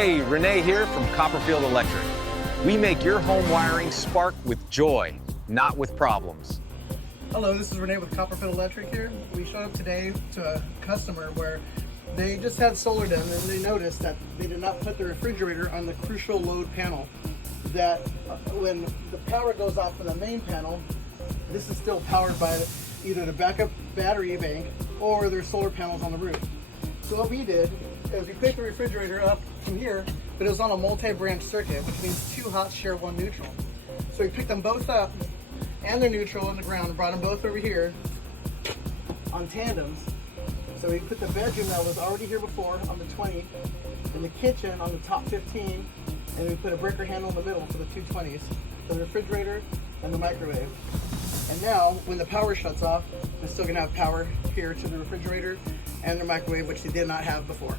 Hey, Rene here from Copperfield Electric. We make your home wiring spark with joy, not with problems. Hello, this is Rene with Copperfield Electric here. We showed up today to a customer where they just had solar done and they noticed that they did not put the refrigerator on the crucial load panel. That when the power goes off from the main panel, this is still powered by either the backup battery bank or their solar panels on the roof. So what we did is we picked the refrigerator up from here, but it was on a multi-branch circuit, which means two hot share one neutral. So we picked them both up and their neutral on the ground and brought them both over here on tandems. So we put the bedroom that was already here before on the 20, and the kitchen on the top 15, and we put a breaker handle in the middle for the 220s, for the refrigerator and the microwave. And now, when the power shuts off, they're still gonna have power here to the refrigerator and the microwave, which they did not have before.